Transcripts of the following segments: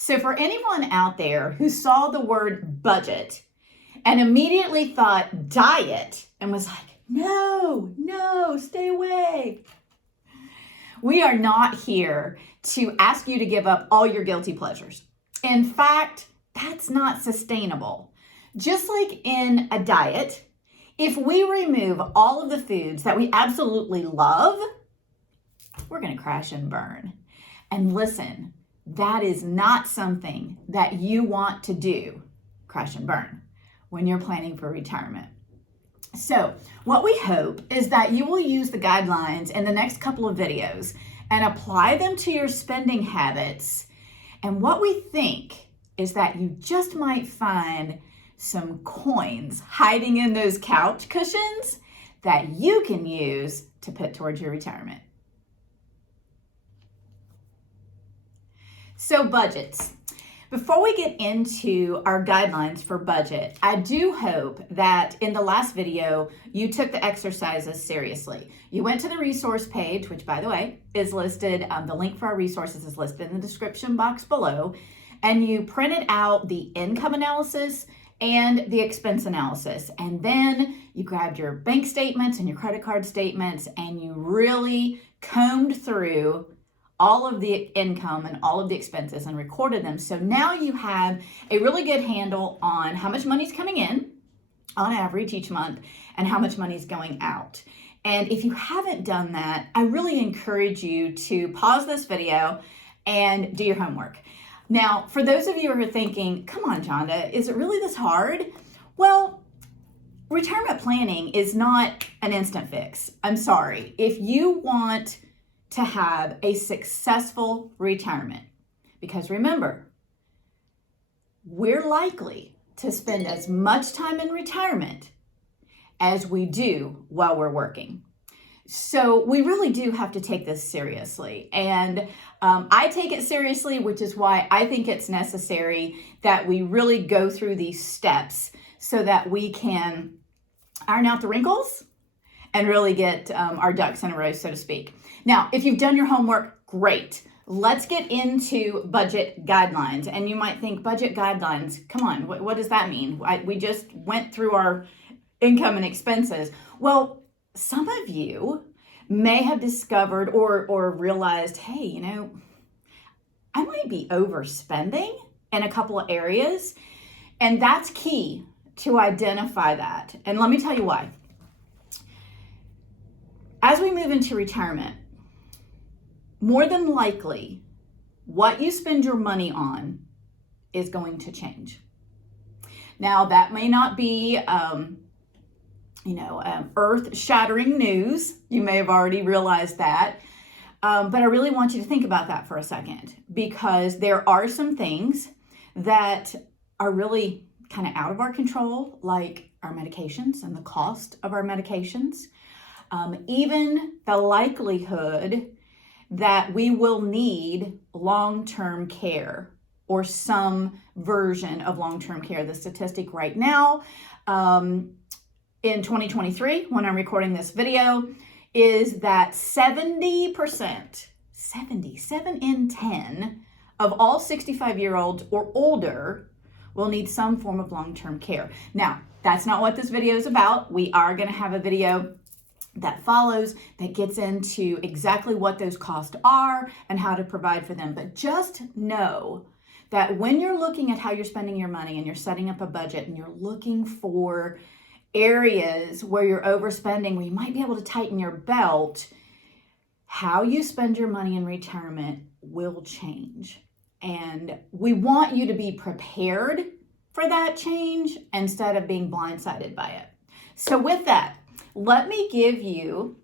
So for anyone out there who saw the word budget and immediately thought diet and was like, no, stay away. We are not here to ask you to give up all your guilty pleasures. In fact, that's not sustainable. Just like in a diet, if we remove all of the foods that we absolutely love, we're going to crash and burn. And listen, that is not something that you want to do, crash and burn, when you're planning for retirement. So what we hope is that you will use the guidelines in the next couple of videos and apply them to your spending habits. And what we think is that you just might find some coins hiding in those couch cushions that you can use to put towards your retirement. So budgets. Before we get into our guidelines for budget, I do hope that in the last video, you took the exercises seriously. You went to the resource page, which by the way, is listed, the link for our resources is listed in the description box below, and you printed out the income analysis and the expense analysis. And then you grabbed your bank statements and your credit card statements, and you really combed through all of the income and all of the expenses and recorded them. So now you have a really good handle on how much money's coming in on average each month and how much money's going out. And if you haven't done that, I really encourage you to pause this video and do your homework. Now, for those of you who are thinking, come on, Jonda, is it really this hard? Well, retirement planning is not an instant fix. I'm sorry. If you want to have a successful retirement, because remember, we're likely to spend as much time in retirement as we do while we're working. So we really do have to take this seriously. And I take it seriously, which is why I think it's necessary that we really go through these steps so that we can iron out the wrinkles and really get our ducks in a row, so to speak. Now, if you've done your homework, great. Let's get into budget guidelines. And you might think, budget guidelines, come on, what does that mean? We just went through our income and expenses. Well, some of you may have discovered or realized, hey, you know, I might be overspending in a couple of areas. And that's key to identify that. And let me tell you why. As we move into retirement, more than likely, what you spend your money on is going to change. Now, that may not be, earth-shattering news. You may have already realized that. But I really want you to think about that for a second, because there are some things that are really kind of out of our control, like our medications and the cost of our medications. Even the likelihood that we will need long-term care or some version of long-term care. The statistic right now in 2023, when I'm recording this video, is that 70%, 7 in 10 of all 65-year-olds or older will need some form of long-term care. Now, that's not what this video is about. We are going to have a video that follows that gets into exactly what those costs are and how to provide for them. But just know that when you're looking at how you're spending your money and you're setting up a budget and you're looking for areas where you're overspending, where you might be able to tighten your belt, how you spend your money in retirement will change. And we want you to be prepared for that change instead of being blindsided by it. So with that, let me give you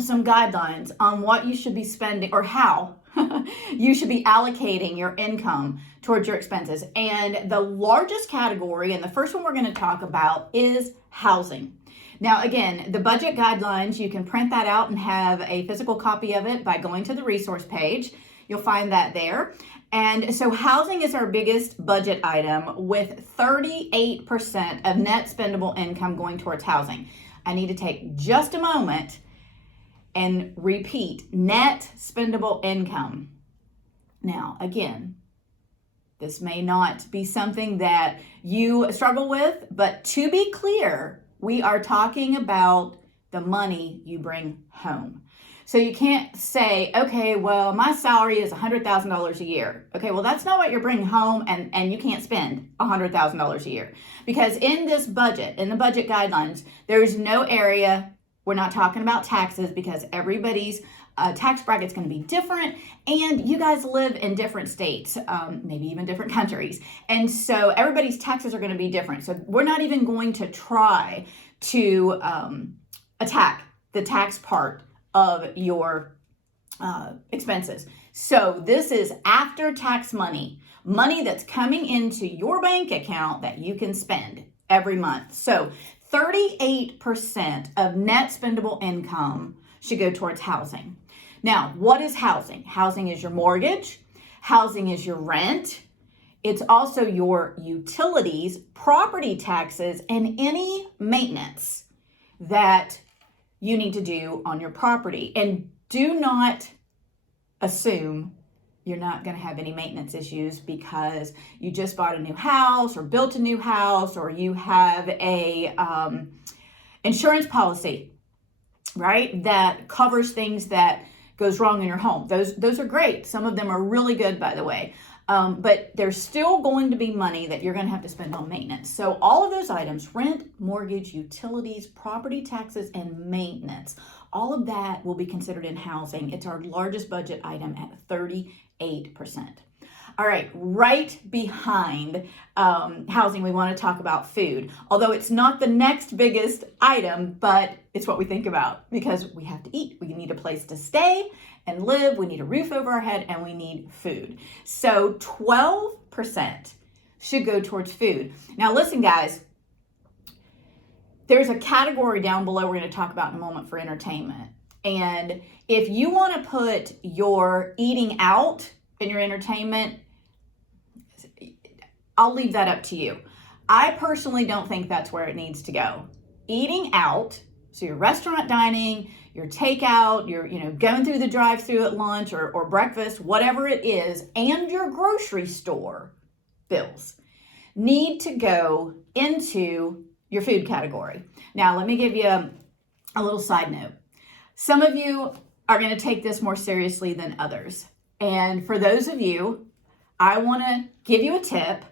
some guidelines on what you should be spending or how you should be allocating your income towards your expenses. And the largest category, and the first one we're going to talk about, is housing. Now, again, the budget guidelines, you can print that out and have a physical copy of it by going to the resource page. You'll find that there. And so housing is our biggest budget item, with 38% of net spendable income going towards housing. I need to take just a moment and repeat net spendable income. Now, again, This may not be something that you struggle with, but to be clear, we are talking about the money you bring home. So you can't say, okay, well, my salary is $100,000 a year. Okay, well, that's not what you're bringing home, and you can't spend $100,000 a year. Because in this budget, in the budget guidelines, there's no area, we're not talking about taxes because everybody's tax bracket's going to be different, and you guys live in different states, maybe even different countries. And so everybody's taxes are going to be different. So we're not even going to try to attack the tax part of your expenses. So this is after tax money, money that's coming into your bank account that you can spend every month. So 38% of net spendable income should go towards housing. Now, what is housing? Housing is your mortgage. Housing is your rent. It's also your utilities, property taxes, and any maintenance that you need to do on your property. And do not assume you're not going to have any maintenance issues because you just bought a new house or built a new house, or you have a insurance policy, right, that covers things that goes wrong in your home. Those are great. Some of them are really good, by the way. But there's still going to be money that you're going to have to spend on maintenance. So all of those items, rent, mortgage, utilities, property taxes, and maintenance, all of that will be considered in housing. It's our largest budget item at 38%. All right, right behind housing, we want to talk about food. Although it's not the next biggest item, but it's what we think about because we have to eat. We need a place to stay and live. We need a roof over our head, and we need food. So 12% should go towards food. Now listen, guys, there's a category down below we're going to talk about in a moment for entertainment. And if you want to put your eating out in your entertainment, I'll leave that up to you. I personally don't think that's where it needs to go. Eating out, so your restaurant dining, your takeout, your going through the drive-through at lunch or breakfast, whatever it is, and your grocery store bills need to go into your food category. Now, let me give you a little side note. Some of you are going to take this more seriously than others. And for those of you, I want to give you a tip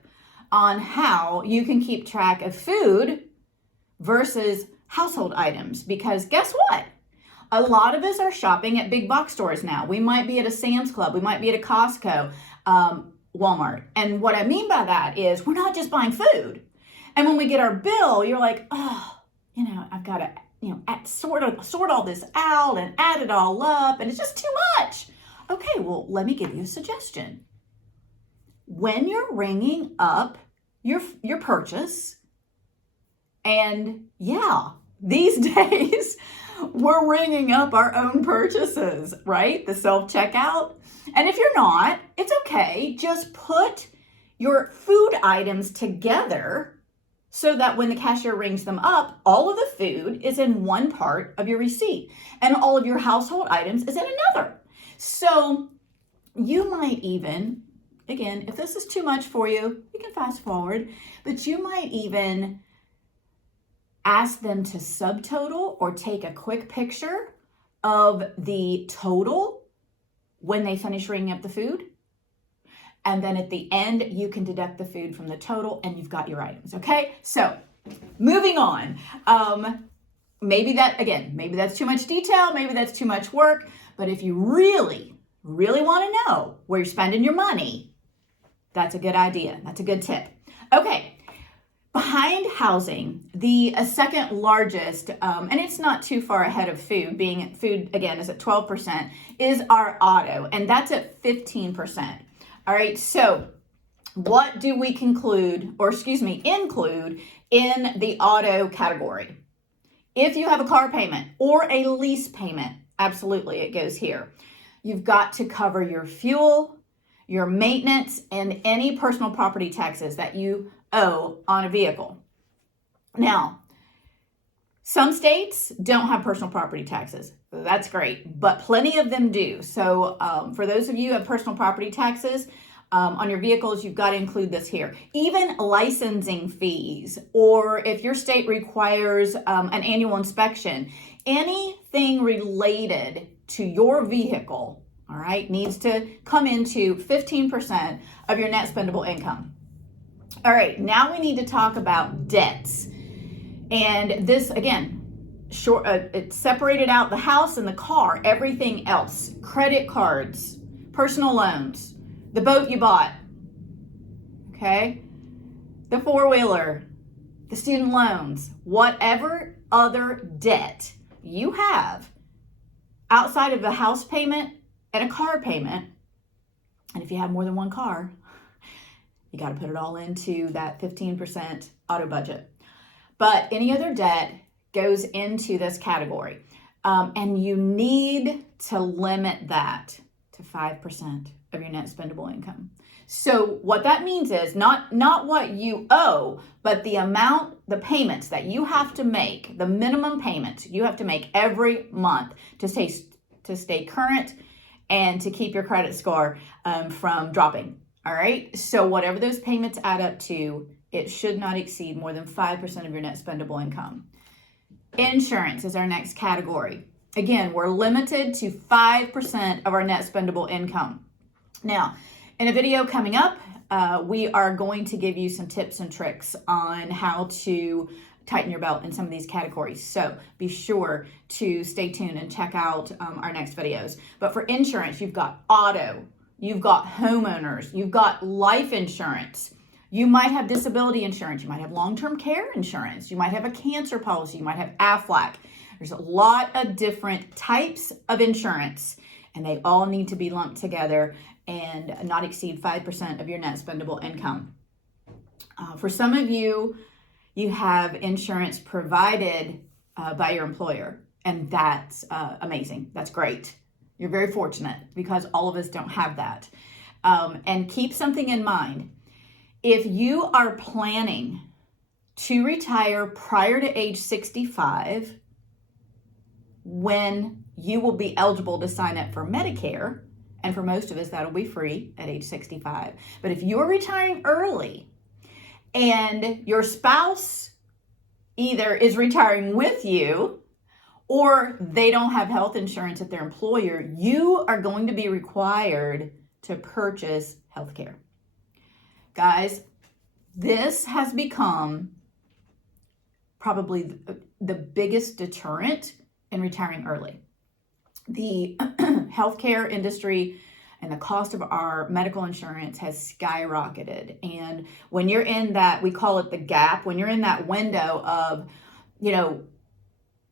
on how you can keep track of food versus household items. Because guess what? A lot of us are shopping at big box stores now. We might be at a Sam's Club. We might be at a Costco, Walmart. And what I mean by that is we're not just buying food. And when we get our bill, you're like, oh, I've got to, sort all this out and add it all up. And it's just too much. Okay, well, let me give you a suggestion. When you're ringing up your purchase, and yeah, these days we're ringing up our own purchases, right? The self-checkout. And if you're not, it's okay. Just put your food items together so that when the cashier rings them up, all of the food is in one part of your receipt and all of your household items is in another. So you might even, again, if this is too much for you, you can fast forward, but you might even ask them to subtotal or take a quick picture of the total when they finish ringing up the food. And then at the end, you can deduct the food from the total and you've got your items, okay? So moving on. Maybe that's too much detail. Maybe that's too much work. But if you really, really want to know where you're spending your money, that's a good idea. That's a good tip. Okay, behind housing, the second largest, and it's not too far ahead of food, being food, again, is at 12%, is our auto, and that's at 15%. All right, so what do we include in the auto category? If you have a car payment or a lease payment, absolutely, it goes here. You've got to cover your fuel, your maintenance, and any personal property taxes that you owe on a vehicle. Now, some states don't have personal property taxes. That's great, but plenty of them do. So for those of you who have personal property taxes, On your vehicles, you've got to include this here. Even licensing fees, or if your state requires an annual inspection, anything related to your vehicle, all right, needs to come into 15% of your net spendable income. All right, now we need to talk about debts. And this, again, it's separated out the house and the car, everything else, credit cards, personal loans, the boat you bought, okay, the four-wheeler, the student loans, whatever other debt you have outside of a house payment and a car payment, and if you have more than one car, you got to put it all into that 15% auto budget. But any other debt goes into this category. And you need to limit that to 5% of your net spendable income. So what that means is not what you owe, but the amount, the payments that you have to make, the minimum payments you have to make every month to stay current and to keep your credit score from dropping. All right. So whatever those payments add up to, it should not exceed more than 5% of your net spendable income. Insurance is our next category. Again, we're limited to 5% of our net spendable income. Now, in a video coming up, we are going to give you some tips and tricks on how to tighten your belt in some of these categories. So be sure to stay tuned and check out our next videos. But for insurance, you've got auto, you've got homeowners, you've got life insurance. You might have disability insurance. You might have long-term care insurance. You might have a cancer policy. You might have AFLAC. There's a lot of different types of insurance, and they all need to be lumped together and not exceed 5% of your net spendable income. For some of you, you have insurance provided by your employer, and that's amazing. That's great. You're very fortunate because all of us don't have that. And keep something in mind. If you are planning to retire prior to age 65, when you will be eligible to sign up for Medicare, and for most of us, that'll be free at age 65. But if you're retiring early and your spouse either is retiring with you or they don't have health insurance at their employer, you are going to be required to purchase health care. Guys, this has become probably the biggest deterrent in retiring early. The healthcare industry and the cost of our medical insurance has skyrocketed. And when you're in that, we call it the gap, when you're in that window of,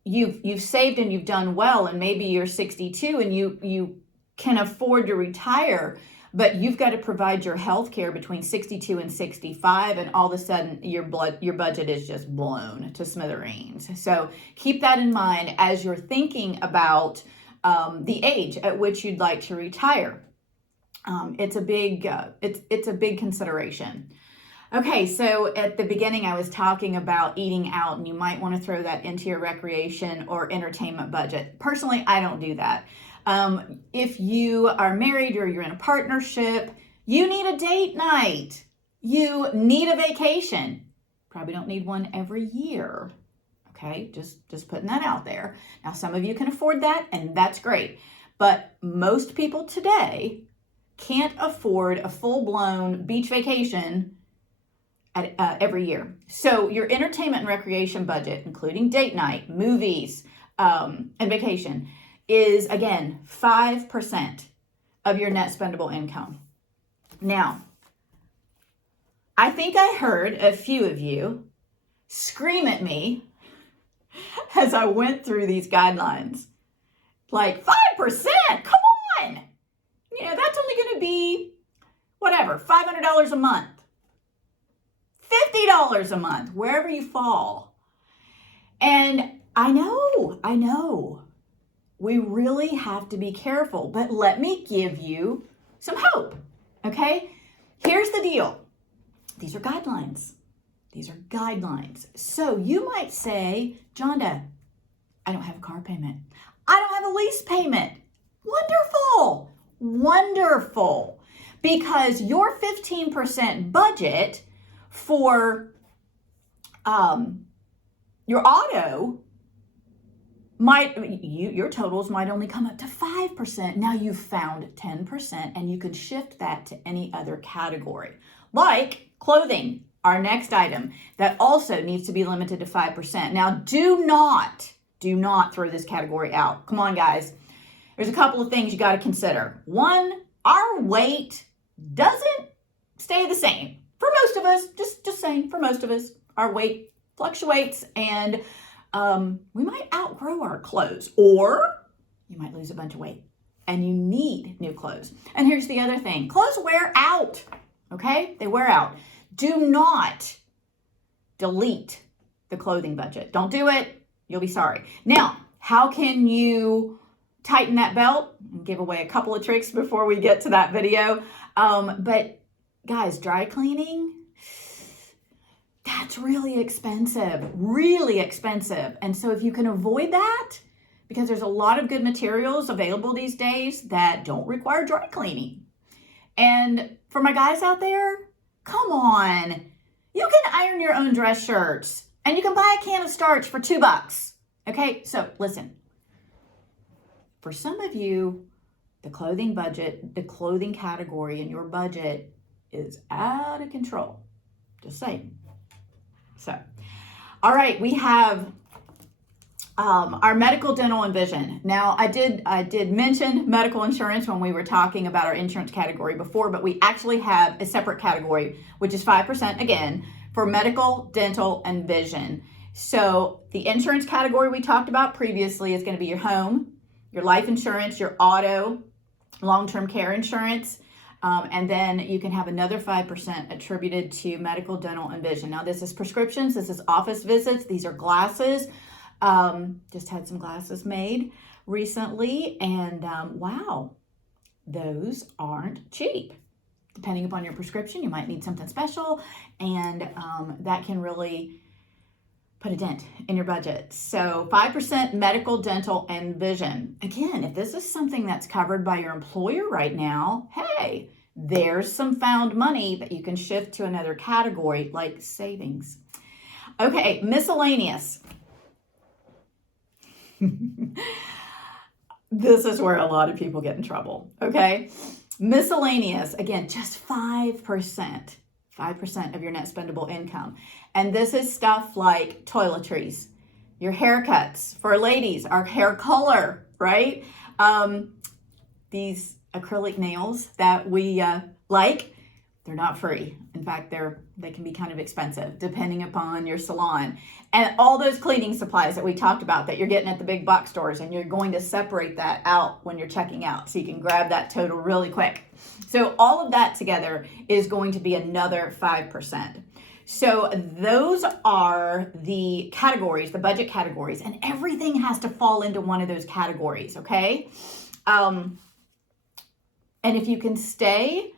you've saved and you've done well, and maybe you're 62 and you can afford to retire, but you've got to provide your health care between 62 and 65, and all of a sudden your budget is just blown to smithereens. So keep that in mind as you're thinking about the age at which you'd like to retire. It's a big consideration. Okay, so at the beginning I was talking about eating out, and you might want to throw that into your recreation or entertainment budget. Personally, I don't do that. If you are married or you're in a partnership, you need a date night. You need a vacation. Probably don't need one every year. Okay, just putting that out there. Now, some of you can afford that, and that's great. But most people today can't afford a full-blown beach vacation every year. So your entertainment and recreation budget, including date night, movies, and vacation, is, again, 5% of your net spendable income. Now, I think I heard a few of you scream at me as I went through these guidelines. Like, 5%? Come on! That's only going to be, whatever, $500 a month. $50 a month, wherever you fall. And I know. We really have to be careful, but let me give you some hope, okay? Here's the deal. These are guidelines. So you might say, Jonda, I don't have a car payment. I don't have a lease payment. Wonderful. because your 15% budget for your auto your totals might only come up to 5%. Now you've found 10% and you can shift that to any other category, like clothing, our next item that also needs to be limited to 5%. Now do not throw this category out. Come on, guys. There's a couple of things you got to consider. One, our weight doesn't stay the same. For most of us, just saying, for most of us, our weight fluctuates, and we might outgrow our clothes, or you might lose a bunch of weight and you need new clothes. And here's the other thing. Clothes wear out, okay? They wear out. Do not delete the clothing budget. Don't do it. You'll be sorry. Now, how can you tighten that belt? I'll give away a couple of tricks before we get to that video. But guys, dry cleaning, that's really expensive. And so if you can avoid that, because there's a lot of good materials available these days that don't require dry cleaning. And for my guys out there, come on. You can iron your own dress shirts and you can buy a can of starch for $2. Okay, so listen. For some of you, the clothing budget, the clothing category in your budget is out of control. Just saying. So, all right, we have our medical, dental, and vision. Now, I did mention medical insurance when we were talking about our insurance category before, but we actually have a separate category, which is 5% again, for medical, dental, and vision. So the insurance category we talked about previously is going to be your home, your life insurance, your auto, long-term care insurance, and then you can have another 5% attributed to medical, dental, and vision. Now, this is prescriptions. This is office visits. These are glasses. Just had some glasses made recently, and wow, those aren't cheap. Depending upon your prescription, you might need something special, and that can really put a dent in your budget. So 5% medical, dental, and vision. Again, if this is something that's covered by your employer right now, hey, there's some found money that you can shift to another category like savings. Okay, miscellaneous. This is where a lot of people get in trouble, okay? Miscellaneous, again, just 5%. 5% of your net spendable income. And this is stuff like toiletries, your haircuts. For ladies, our hair color, right? These acrylic nails that we like, they're not free. In fact, they can be kind of expensive depending upon your salon. And all those cleaning supplies that we talked about that you're getting at the big box stores, and you're going to separate that out when you're checking out so you can grab that total really quick. So all of that together is going to be another 5%. So those are the categories, the budget categories, and everything has to fall into one of those categories, okay? And if you can stay,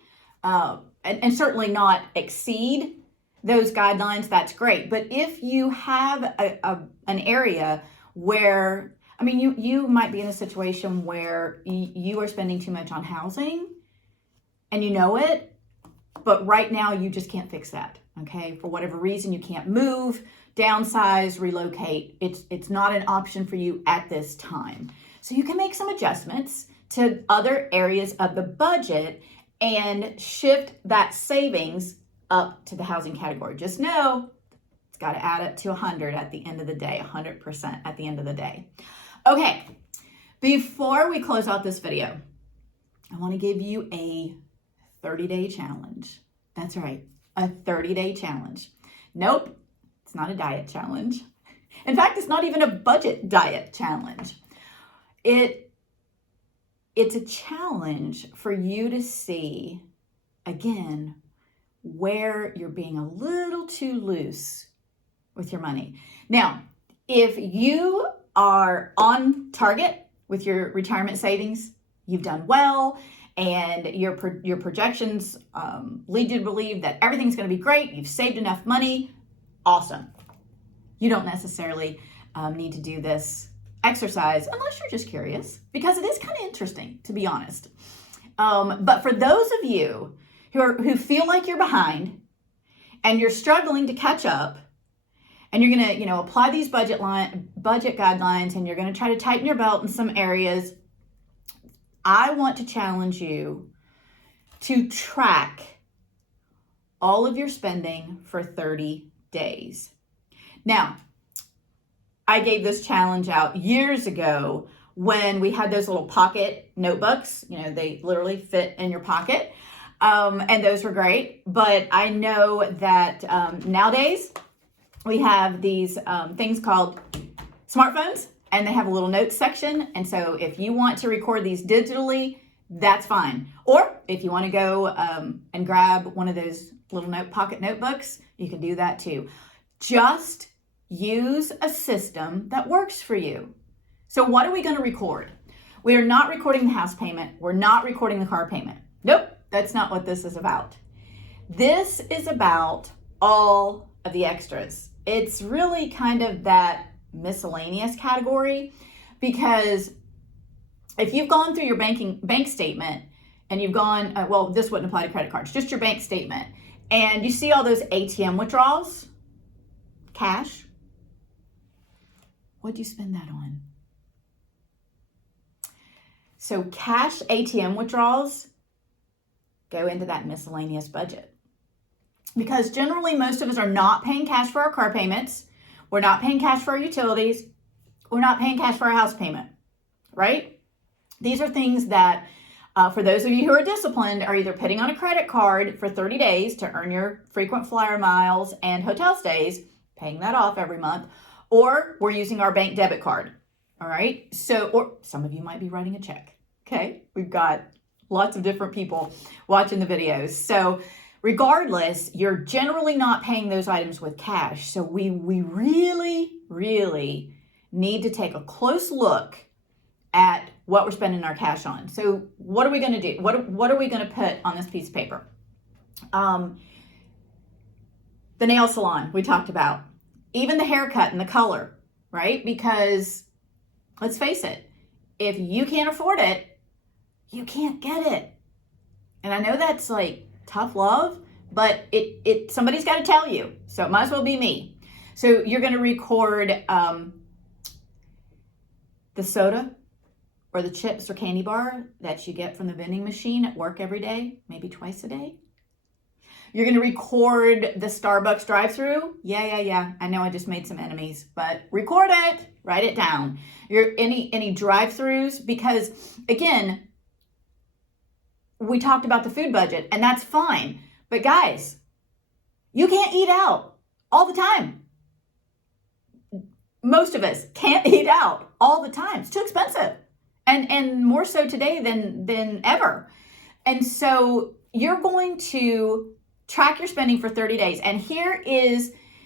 and certainly not exceed those guidelines, that's great. But if you have an area where, I mean, you might be in a situation where you are spending too much on housing, and you know it, but right now you just can't fix that, okay? For whatever reason, you can't move, downsize, relocate. It's not an option for you at this time. So you can make some adjustments to other areas of the budget and shift that savings up to the housing category. Just know it's got to add up to 100 at the end of the day, 100% at the end of the day. Okay, before we close out this video, I want to give you a 30-day challenge. That's right, a 30-day challenge. Nope, it's not a diet challenge. In fact, it's not even a budget diet challenge. It's a challenge for you to see, again, where you're being a little too loose with your money. Now, if you are on target with your retirement savings, you've done well, and your projections lead you to believe that everything's going to be great, you've saved enough money, awesome. You don't necessarily need to do this exercise unless you're just curious, because it is kind of interesting, to be honest. But for those of you who feel like you're behind and you're struggling to catch up, and you're going to, apply these budget guidelines, and you're going to try to tighten your belt in some areas, I want to challenge you to track all of your spending for 30 days. Now, I gave this challenge out years ago when we had those little pocket notebooks. They literally fit in your pocket, and those were great. But I know that nowadays we have these things called smartphones, and they have a little notes section. And so if you want to record these digitally, that's fine. Or if you want to go and grab one of those little pocket notebooks, you can do that too. Just use a system that works for you. So what are we going to record? We are not recording the house payment. We're not recording the car payment. Nope, that's not what this is about. This is about all of the extras. It's really kind of that miscellaneous category, because if you've gone through your bank statement and you've gone, this wouldn't apply to credit cards, just your bank statement, and you see all those ATM withdrawals, cash, what'd you spend that on? So cash ATM withdrawals go into that miscellaneous budget. Because generally most of us are not paying cash for our car payments. We're not paying cash for our utilities. We're not paying cash for our house payment, right? These are things that, for those of you who are disciplined, are either putting on a credit card for 30 days to earn your frequent flyer miles and hotel stays, paying that off every month, or we're using our bank debit card, all right? So, or some of you might be writing a check, okay? We've got lots of different people watching the videos. So regardless, you're generally not paying those items with cash. So we really, really need to take a close look at what we're spending our cash on. So what are we going to do? What are we going to put on this piece of paper? The nail salon we talked about, even the haircut and the color, right? Because let's face it, if you can't afford it, you can't get it. And I know that's like tough love, but somebody's got to tell you. So it might as well be me. So you're going to record the soda or the chips or candy bar that you get from the vending machine at work every day, maybe twice a day. You're going to record the Starbucks drive-through. Yeah. I know I just made some enemies, but record it, write it down. Any drive-throughs, because again, we talked about the food budget, and that's fine. But guys, you can't eat out all the time. Most of us can't eat out all the time. It's too expensive. And more so today than ever. And so you're going to track your spending for 30 days. And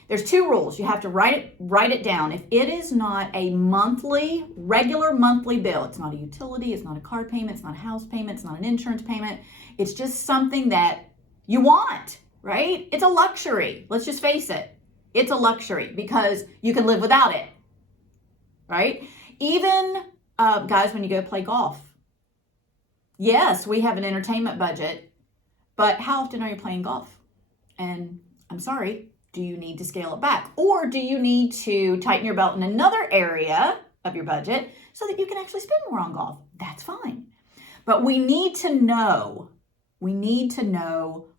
there's two rules. You have to write it down. If it is not a regular monthly bill, it's not a utility, it's not a car payment, it's not a house payment, it's not an insurance payment, it's just something that you want, right? It's a luxury. Let's just face it. It's a luxury because you can live without it, right? Even guys, when you go play golf, yes, we have an entertainment budget, but how often are you playing golf? And I'm sorry, do you need to scale it back? Or do you need to tighten your belt in another area of your budget so that you can actually spend more on golf? That's fine. But we need to know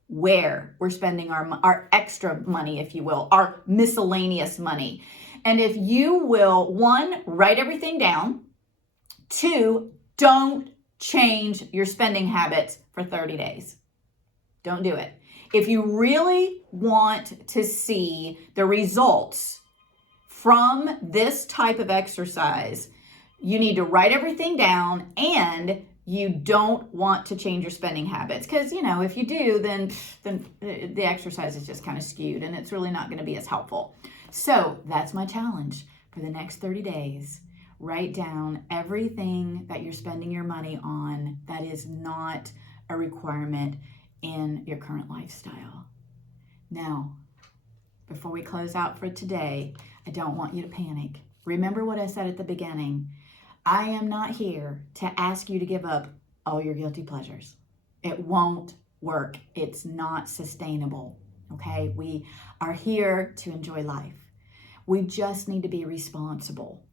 where we're spending our extra money, if you will, our miscellaneous money. And if you will, 1, write everything down. 2, don't change your spending habits for 30 days. Don't do it. If you really want to see the results from this type of exercise, you need to write everything down, and you don't want to change your spending habits. Because, if you do, then the exercise is just kind of skewed, and it's really not going to be as helpful. So that's my challenge for the next 30 days. Write down everything that you're spending your money on that is not a requirement in your current lifestyle. Now, before we close out for today, I don't want you to panic. Remember what I said at the beginning. I am not here to ask you to give up all your guilty pleasures. It won't work. It's not sustainable. Okay? We are here to enjoy life. We just need to be responsible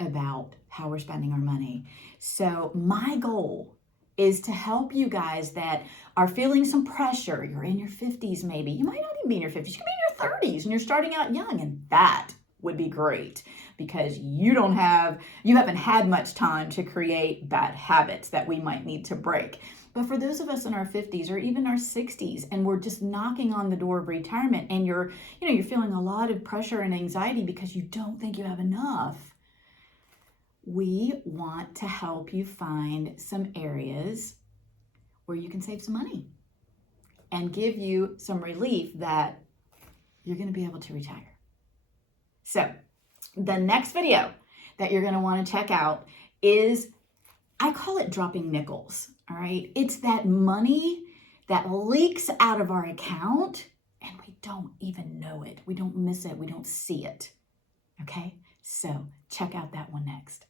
about how we're spending our money. So my goal is to help you guys that are feeling some pressure. You're in your 50s maybe. You might not even be in your 50s. You could be in your 30s and you're starting out young, and that would be great because you haven't had much time to create bad habits that we might need to break. But for those of us in our 50s or even our 60s, and we're just knocking on the door of retirement, and you're feeling a lot of pressure and anxiety because you don't think you have enough, we want to help you find some areas where you can save some money and give you some relief that you're going to be able to retire. So the next video that you're going to want to check out is, I call it dropping nickels. All right. It's that money that leaks out of our account and we don't even know it. We don't miss it. We don't see it. Okay. So check out that one next.